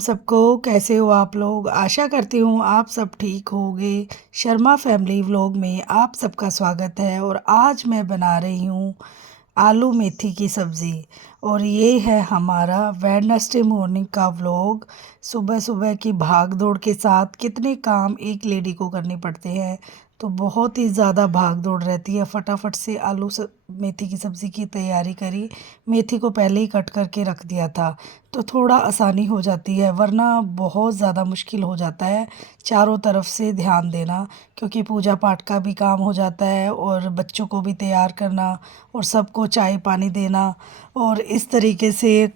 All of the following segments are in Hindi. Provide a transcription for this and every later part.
सबको कैसे हो आप लोग। आशा करती हूँ आप सब ठीक होंगे। शर्मा फैमिली व्लॉग में आप सबका स्वागत है। और आज मैं बना रही हूँ आलू मेथी की सब्ज़ी। और ये है हमारा वेडनेसडे मॉर्निंग का व्लॉग। सुबह सुबह की भाग दौड़ के साथ कितने काम एक लेडी को करने पड़ते हैं, तो बहुत ही ज़्यादा भाग दौड़ रहती है। फटाफट से मेथी की सब्ज़ी की तैयारी करी। मेथी को पहले ही कट करके रख दिया था, तो थोड़ा आसानी हो जाती है, वरना बहुत ज़्यादा मुश्किल हो जाता है चारों तरफ से ध्यान देना। क्योंकि पूजा पाठ का भी काम हो जाता है और बच्चों को भी तैयार करना और सबको चाय पानी देना, और इस तरीके से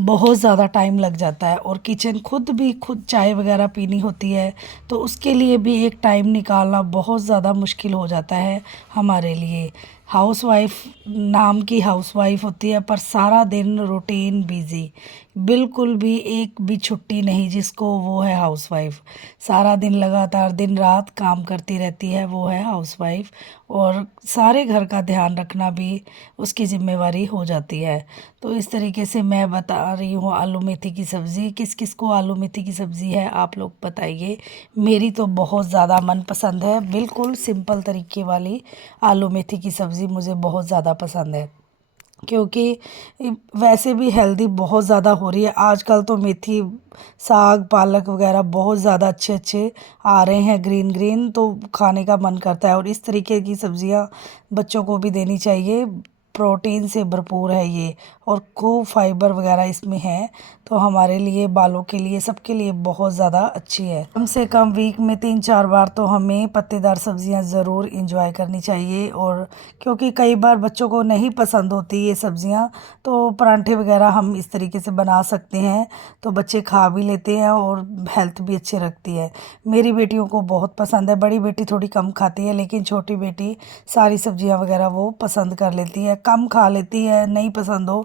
बहुत ज़्यादा टाइम लग जाता है। और किचन खुद चाय वगैरह पीनी होती है, तो उसके लिए भी एक टाइम निकालना बहुत ज़्यादा मुश्किल हो जाता है हमारे लिए। हाउसवाइफ नाम की हाउसवाइफ होती है, पर सारा दिन रूटीन बिजी, बिल्कुल भी एक भी छुट्टी नहीं जिसको, वो है हाउसवाइफ। सारा दिन लगातार दिन रात काम करती रहती है, वो है हाउसवाइफ। और सारे घर का ध्यान रखना भी उसकी ज़िम्मेवारी हो जाती है। तो इस तरीके से मैं बता रही हूँ आलू मेथी की सब्ज़ी। किस किस को आलू मेथी की सब्ज़ी है आप लोग बताइए। मेरी तो बहुत ज़्यादा मनपसंद है, बिल्कुल सिंपल तरीके वाली आलू मेथी की सब्ज़ी मुझे बहुत ज़्यादा पसंद है। क्योंकि वैसे भी हेल्दी बहुत ज़्यादा हो रही है आजकल, तो मेथी साग पालक वगैरह बहुत ज़्यादा अच्छे अच्छे आ रहे हैं, ग्रीन ग्रीन, तो खाने का मन करता है। और इस तरीके की सब्जियां बच्चों को भी देनी चाहिए। प्रोटीन से भरपूर है ये, और खूब फाइबर वगैरह इसमें है, तो हमारे लिए, बालों के लिए, सबके लिए बहुत ज़्यादा अच्छी है। कम से कम वीक में 3-4 बार तो हमें पत्तेदार सब्जियां ज़रूर इंजॉय करनी चाहिए। और क्योंकि कई बार बच्चों को नहीं पसंद होती ये सब्जियां, तो परांठे वगैरह हम इस तरीके से बना सकते हैं, तो बच्चे खा भी लेते हैं और हेल्थ भी अच्छी रखती है। मेरी बेटियों को बहुत पसंद है। बड़ी बेटी थोड़ी कम खाती है, लेकिन छोटी बेटी सारी सब्जियां वगैरह वो पसंद कर लेती है। कम खा लेती है, नहीं पसंद हो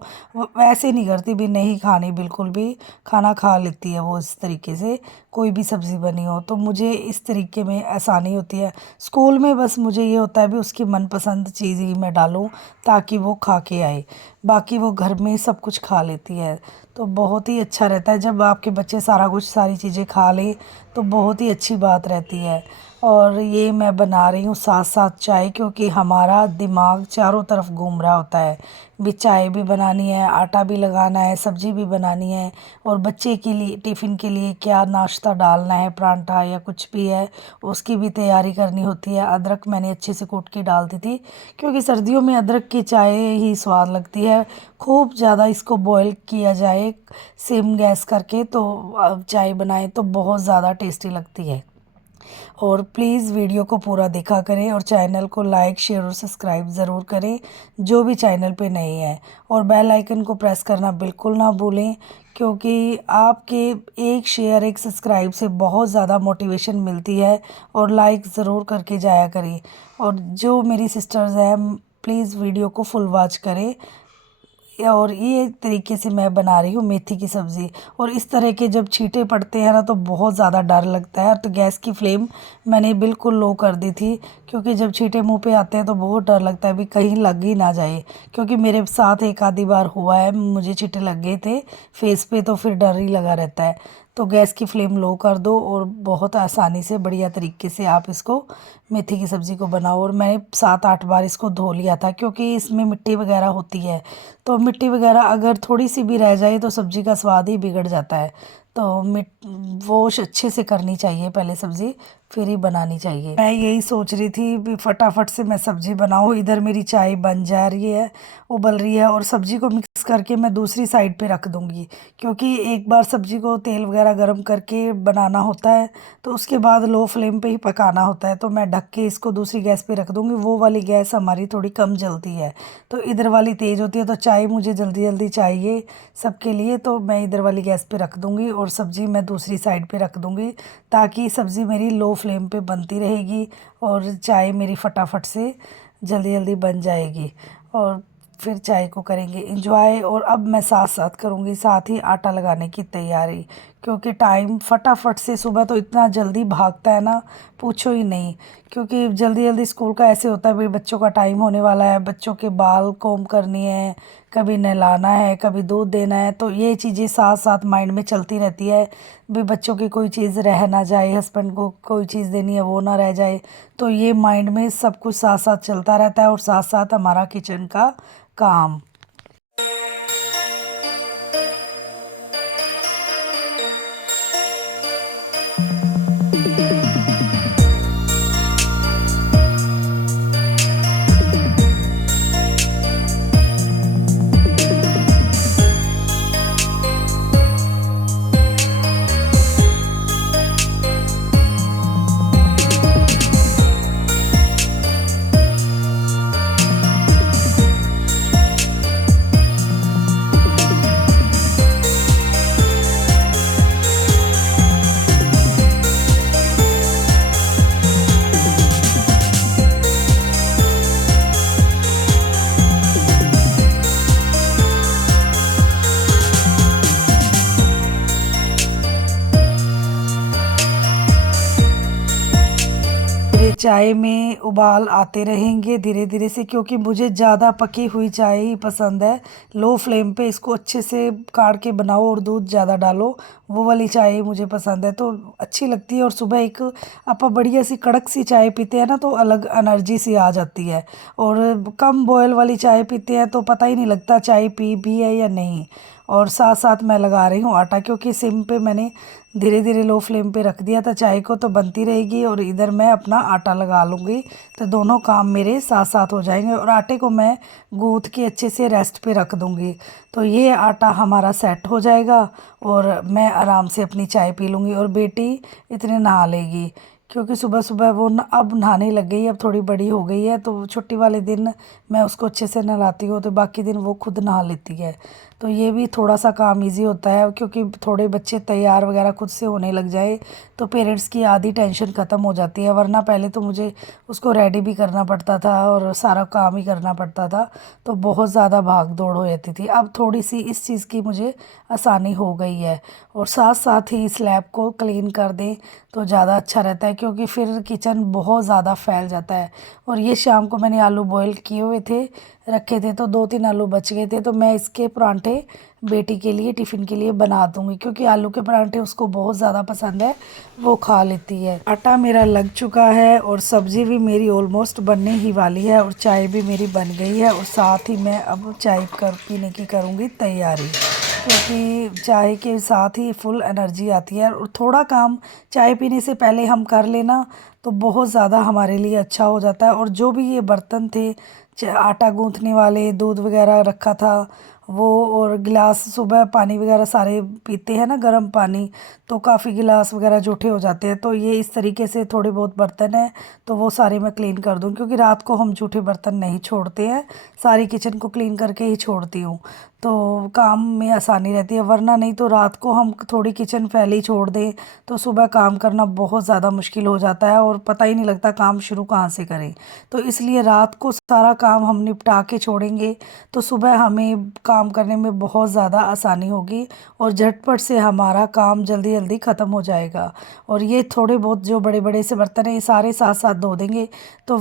वैसे नहीं करती भी नहीं खानी, बिल्कुल भी खाना खा लेती है वो। इस तरीके से कोई भी सब्ज़ी बनी हो तो मुझे इस तरीके में आसानी होती है। स्कूल में बस मुझे ये होता है भी उसकी मनपसंद चीज़ ही मैं डालूं ताकि वो खा के आए। बाकी वो घर में सब कुछ खा लेती है, तो बहुत ही अच्छा रहता है जब आपके बच्चे सारा कुछ सारी चीज़ें खा लें, तो बहुत ही अच्छी बात रहती है। और ये मैं बना रही हूँ साथ साथ चाय, क्योंकि हमारा दिमाग चारों तरफ घूम रहा होता है। भी चाय भी बनानी है, आटा भी लगाना है, सब्जी भी बनानी है, और बच्चे के लिए टिफ़िन के लिए क्या नाश्ता डालना है, परांठा या कुछ भी है, उसकी भी तैयारी करनी होती है। अदरक मैंने अच्छे से कूट के डाल दी थी, क्योंकि सर्दियों में अदरक की चाय ही स्वाद लगती है। खूब ज़्यादा इसको बॉईल किया जाए सिम गैस करके, तो चाय बनाएं तो बहुत ज़्यादा टेस्टी लगती है। और प्लीज़ वीडियो को पूरा देखा करें, और चैनल को लाइक शेयर और सब्सक्राइब ज़रूर करें जो भी चैनल पे नए हैं। और बेल आइकन को प्रेस करना बिल्कुल ना भूलें, क्योंकि आपके एक शेयर एक सब्सक्राइब से बहुत ज़्यादा मोटिवेशन मिलती है। और लाइक ज़रूर करके जाया करें। और जो मेरी सिस्टर्स हैं, प्लीज़ वीडियो को फुल वॉच करें। और ये तरीके से मैं बना रही हूँ मेथी की सब्ज़ी। और इस तरह के जब छींटे पड़ते हैं ना, तो बहुत ज़्यादा डर लगता है। तो गैस की फ्लेम मैंने बिल्कुल लो कर दी थी, क्योंकि जब छींटे मुंह पे आते हैं तो बहुत डर लगता है भी कहीं लग ही ना जाए। क्योंकि मेरे साथ एक आधी बार हुआ है, मुझे छींटे लग गए थे फेस पे, तो फिर डर ही लगा रहता है। तो गैस की फ्लेम लो कर दो, और बहुत आसानी से बढ़िया तरीके से आप इसको मेथी की सब्ज़ी को बनाओ। और मैंने 7-8 बार इसको धो लिया था, क्योंकि इसमें मिट्टी वगैरह होती है, तो मिट्टी वगैरह अगर थोड़ी सी भी रह जाए तो सब्ज़ी का स्वाद ही बिगड़ जाता है। तो मिट वॉश अच्छे से करनी चाहिए पहले सब्ज़ी, फिर ही बनानी चाहिए। मैं यही सोच रही थी भी फटाफट से मैं सब्ज़ी बनाऊँ। इधर मेरी चाय बन जा रही है, उबल रही है, और सब्ज़ी को मिक्स करके मैं दूसरी साइड पे रख दूँगी। क्योंकि एक बार सब्ज़ी को तेल वगैरह गर्म करके बनाना होता है, तो उसके बाद लो फ्लेम पे ही पकाना होता है। तो मैं ढक के इसको दूसरी गैस पे रख दूँगी। वो वाली गैस हमारी थोड़ी कम जलती है, तो इधर वाली तेज़ होती है। तो चाय मुझे जल्दी जल्दी चाहिए सबके लिए, तो मैं इधर वाली गैस पे रख दूँगी, और सब्ज़ी मैं दूसरी साइड पे रख दूँगी, ताकि सब्ज़ी मेरी लो फ्लेम पे बनती रहेगी, और चाय मेरी फटाफट से जल्दी जल्दी बन जाएगी। और फिर चाय को करेंगे इंजॉय। और अब मैं साथ साथ करूँगी साथ ही आटा लगाने की तैयारी, क्योंकि टाइम फटाफट से सुबह तो इतना जल्दी भागता है ना, पूछो ही नहीं। क्योंकि जल्दी जल्दी स्कूल का ऐसे होता है, भाई बच्चों का टाइम होने वाला है, बच्चों के बाल कोम करनी है, कभी नहलाना है, कभी दूध देना है, तो ये चीज़ें साथ साथ माइंड में चलती रहती है। भी बच्चों की कोई चीज़ रह ना जाए, हस्बैंड को कोई चीज़ देनी है वो ना रह जाए, तो ये माइंड में सब कुछ साथ साथ चलता रहता है, और साथ साथ हमारा किचन का काम। मेरे चाय में उबाल आते रहेंगे धीरे धीरे से, क्योंकि मुझे ज़्यादा पकी हुई चाय ही पसंद है। लो फ्लेम पे इसको अच्छे से काढ़ के बनाओ और दूध ज़्यादा डालो, वो वाली चाय ही मुझे पसंद है, तो अच्छी लगती है। और सुबह एक आप बढ़िया सी कड़क सी चाय पीते हैं ना, तो अलग एनर्जी सी आ जाती है। और कम बॉयल वाली चाय पीते हैं तो पता ही नहीं लगता चाय पी भी है या नहीं। और साथ साथ मैं लगा रही हूँ आटा, क्योंकि सिम पे मैंने धीरे धीरे लो फ्लेम पे रख दिया था चाय को, तो बनती रहेगी और इधर मैं अपना आटा लगा लूँगी, तो दोनों काम मेरे साथ साथ हो जाएंगे। और आटे को मैं गूँथ के अच्छे से रेस्ट पे रख दूँगी, तो ये आटा हमारा सेट हो जाएगा और मैं आराम से अपनी चाय पी लूँगी। और बेटी इतने नहा लेगी, क्योंकि सुबह सुबह वो अब नहाने लग गई है, अब थोड़ी बड़ी हो गई है, तो छुट्टी वाले दिन मैं उसको अच्छे से नहलाती हूँ, तो बाकी दिन वो खुद नहा लेती है। तो ये भी थोड़ा सा काम इजी होता है, क्योंकि थोड़े बच्चे तैयार वगैरह खुद से होने लग जाए तो पेरेंट्स की आधी टेंशन ख़त्म हो जाती है। वरना पहले तो मुझे उसको रेडी भी करना पड़ता था और सारा काम ही करना पड़ता था, तो बहुत ज़्यादा भाग दौड़ हो जाती थी। अब थोड़ी सी इस चीज़ की मुझे आसानी हो गई है। और साथ साथ ही स्लैब को क्लीन कर दें तो ज़्यादा अच्छा रहता है, क्योंकि फिर किचन बहुत ज़्यादा फैल जाता है। और ये शाम को मैंने आलू बॉईल किए हुए थे, रखे थे, तो 2-3 आलू बच गए थे, तो मैं इसके परांठे बेटी के लिए टिफ़िन के लिए बना दूंगी, क्योंकि आलू के परांठे उसको बहुत ज़्यादा पसंद है, वो खा लेती है। आटा मेरा लग चुका है और सब्ज़ी भी मेरी ऑलमोस्ट बनने ही वाली है, और चाय भी मेरी बन गई है। और साथ ही मैं अब चाय पीने की करूँगी तैयारी, क्योंकि चाय के साथ ही फुल एनर्जी आती है। और थोड़ा काम चाय पीने से पहले हम कर लेना तो बहुत ज़्यादा हमारे लिए अच्छा हो जाता है। और जो भी ये बर्तन थे, आटा गूँथने वाले, दूध वगैरह रखा था वो, और गिलास सुबह पानी वगैरह सारे पीते हैं ना गर्म पानी, तो काफ़ी गिलास वगैरह जूठे हो जाते हैं। तो ये इस तरीके से थोड़े बहुत बर्तन हैं, तो वो सारे मैं क्लीन कर दूँ, क्योंकि रात को हम जूठे बर्तन नहीं छोड़ते हैं, सारी किचन को क्लीन करके ही छोड़ती हूँ, तो काम में आसानी रहती है। वरना नहीं तो रात को हम थोड़ी किचन फैली छोड़ दें तो सुबह काम करना बहुत ज़्यादा मुश्किल हो जाता है, और पता ही नहीं लगता काम शुरू कहाँ से करें। तो इसलिए रात को सारा काम हम निपटा के छोड़ेंगे तो सुबह हमें काम करने में बहुत ज़्यादा आसानी होगी, और झटपट से हमारा काम जल्दी जल्दी ख़त्म हो जाएगा। और ये थोड़े बहुत जो बड़े बड़े से बर्तन हैं, ये सारे साथ साथ धो देंगे तो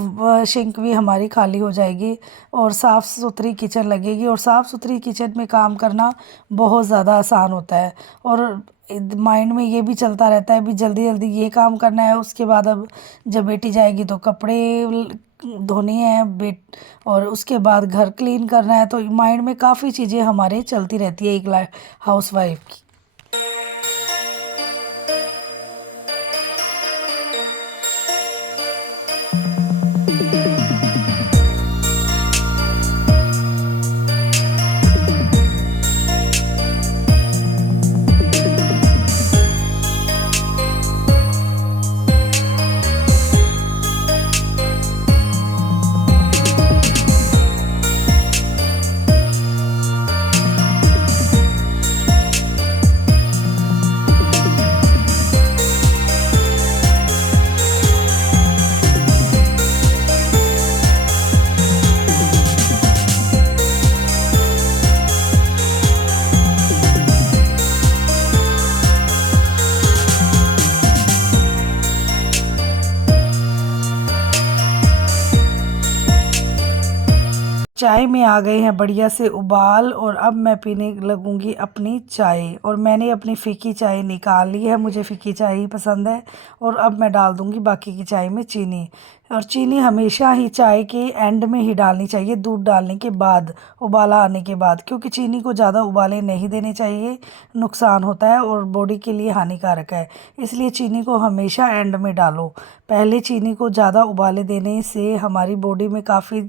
सिंक भी हमारी खाली हो जाएगी और साफ़ सुथरी किचन लगेगी। और साफ़ सुथरी किचन में काम करना बहुत ज़्यादा आसान होता है, और माइंड में ये भी चलता रहता है भी जल्दी जल्दी ये काम करना है, उसके बाद अब जब बेटी जाएगी तो कपड़े धोने हैं और उसके बाद घर क्लीन करना है, तो माइंड में काफ़ी चीज़ें हमारे चलती रहती है एक हाउस वाइफ की। चाय में आ गए हैं बढ़िया से उबाल और अब मैं पीने लगूंगी अपनी चाय। और मैंने अपनी फीकी चाय निकाल ली है, मुझे फीकी चाय ही पसंद है। और अब मैं डाल दूंगी बाकी की चाय में चीनी। और चीनी हमेशा ही चाय के एंड में ही डालनी चाहिए, दूध डालने के बाद, उबाला आने के बाद, क्योंकि चीनी को ज़्यादा उबाले नहीं देने चाहिए, नुकसान होता है और बॉडी के लिए हानिकारक है। इसलिए चीनी को हमेशा एंड में डालो। पहले चीनी को ज़्यादा उबाले देने से हमारी बॉडी में काफ़ी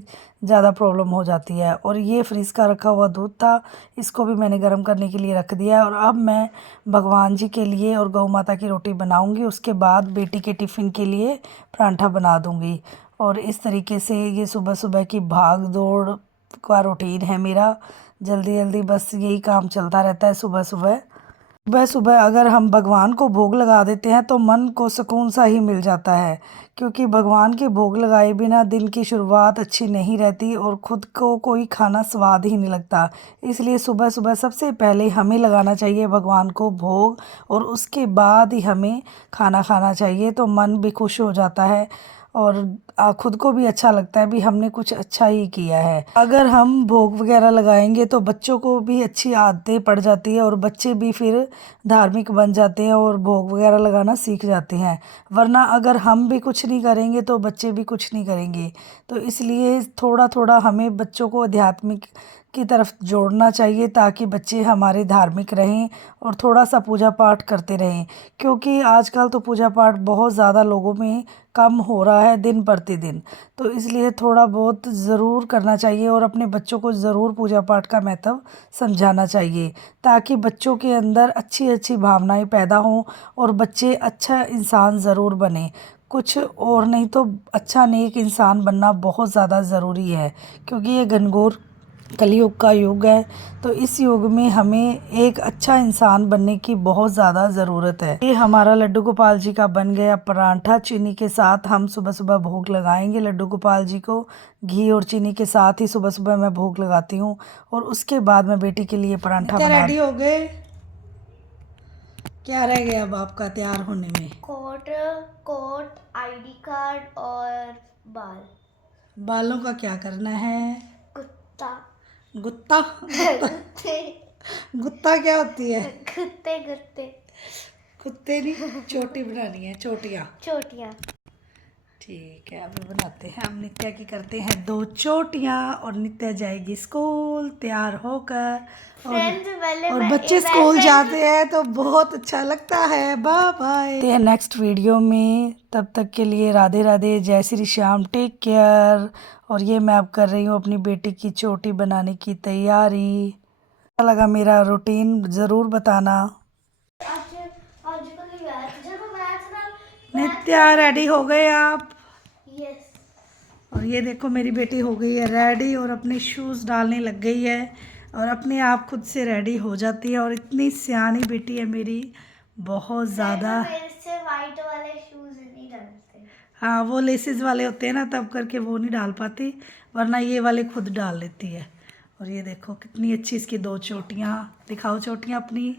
ज़्यादा प्रॉब्लम हो जाती है। और ये फ्रिज का रखा हुआ दूध था, इसको भी मैंने गर्म करने के लिए रख दिया है। और अब मैं भगवान जी के लिए और गौ माता की रोटी बनाऊंगी, उसके बाद बेटी के टिफ़िन के लिए परांठा बना दूंगी। और इस तरीके से ये सुबह सुबह की भाग दौड़ का रूटीन है मेरा। जल्दी जल्दी बस यही काम चलता रहता है सुबह सुबह। सुबह सुबह अगर हम भगवान को भोग लगा देते हैं तो मन को सुकून सा ही मिल जाता है, क्योंकि भगवान के भोग लगाए बिना दिन की शुरुआत अच्छी नहीं रहती और ख़ुद को कोई खाना स्वाद ही नहीं लगता। इसलिए सुबह सुबह सबसे पहले हमें लगाना चाहिए भगवान को भोग, और उसके बाद ही हमें खाना खाना चाहिए, तो मन भी खुश हो जाता है और खुद को भी अच्छा लगता है भी हमने कुछ अच्छा ही किया है। अगर हम भोग वगैरह लगाएंगे तो बच्चों को भी अच्छी आदतें पड़ जाती है और बच्चे भी फिर धार्मिक बन जाते हैं और भोग वगैरह लगाना सीख जाते हैं। वरना अगर हम भी कुछ नहीं करेंगे तो बच्चे भी कुछ नहीं करेंगे। तो इसलिए थोड़ा थोड़ा हमें बच्चों को आध्यात्मिक की तरफ जोड़ना चाहिए, ताकि बच्चे हमारे धार्मिक रहें और थोड़ा सा पूजा पाठ करते रहें। क्योंकि आजकल तो पूजा पाठ बहुत ज़्यादा लोगों में कम हो रहा है दिन प्रतिदिन, तो इसलिए थोड़ा बहुत ज़रूर करना चाहिए और अपने बच्चों को ज़रूर पूजा पाठ का महत्व समझाना चाहिए, ताकि बच्चों के अंदर अच्छी अच्छी भावनाएं पैदा हों और बच्चे अच्छा इंसान ज़रूर बने। कुछ और नहीं तो अच्छा नेक इंसान बनना बहुत ज़्यादा ज़रूरी है, क्योंकि ये घनघोर कलयुग का युग है। तो इस युग में हमें एक अच्छा इंसान बनने की बहुत ज़्यादा ज़रूरत है। ये हमारा लड्डू गोपाल जी का बन गया परांठा। चीनी के साथ हम सुबह सुबह भोग लगाएंगे लड्डू गोपाल जी को। घी और चीनी के साथ ही सुबह सुबह मैं भोग लगाती हूँ और उसके बाद मैं बेटी के लिए परांठा बना। रेडी हो गए? क्या रह गया अब आपका तैयार होने में? कोट, आईडी कार्ड और बाल। बालों का क्या करना है? गुत्ता। गुत्ता? गुत्ता क्या होती है? गुत्ते गुत्ते। कुत्ते नहीं, चोटी बनानी है, चोटियाँ। चोटियाँ। ठीक है, अभी बनाते हैं। हम नित्या की करते हैं 2 चोटियाँ और नित्या जाएगी स्कूल तैयार होकर। और बच्चे स्कूल जाते हैं तो बहुत अच्छा लगता है। Bye bye. नेक्स्ट वीडियो में, तब तक के लिए राधे राधे, जय श्री श्याम, टेक केयर। और ये मैं अब कर रही हूँ अपनी बेटी की चोटी बनाने की तैयारी। अच्छा लगा मेरा रूटीन ज़रूर बताना। नित्या रेडी हो गए आप? यस। और ये देखो मेरी बेटी हो गई है रेडी और अपने शूज़ डालने लग गई है और अपने आप खुद से रेडी हो जाती है। और इतनी सियानी बेटी है मेरी, बहुत ज़्यादा। मेरे से वाइट वाले शूज नहीं डालते। हाँ, वो लेसेस वाले होते हैं ना, तब करके वो नहीं डाल पाती, वरना ये वाले खुद डाल लेती है। और ये देखो कितनी अच्छी इसकी 2 चोटियाँ। दिखाओ चोटियाँ अपनी।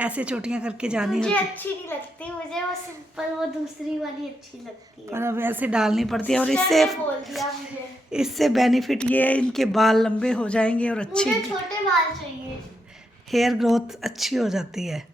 ऐसे चोटियाँ करके जानी मुझे होती। अच्छी नहीं लगती, मुझे वो सिंपल वो दूसरी वाली अच्छी लगती है। पर अब ऐसे डालनी पड़ती है। और बोल दिया मुझे। इससे बेनिफिट ये है, इनके बाल लंबे हो जाएंगे और अच्छी मुझे छोटे बाल चाहिए। हेयर ग्रोथ अच्छी हो जाती है।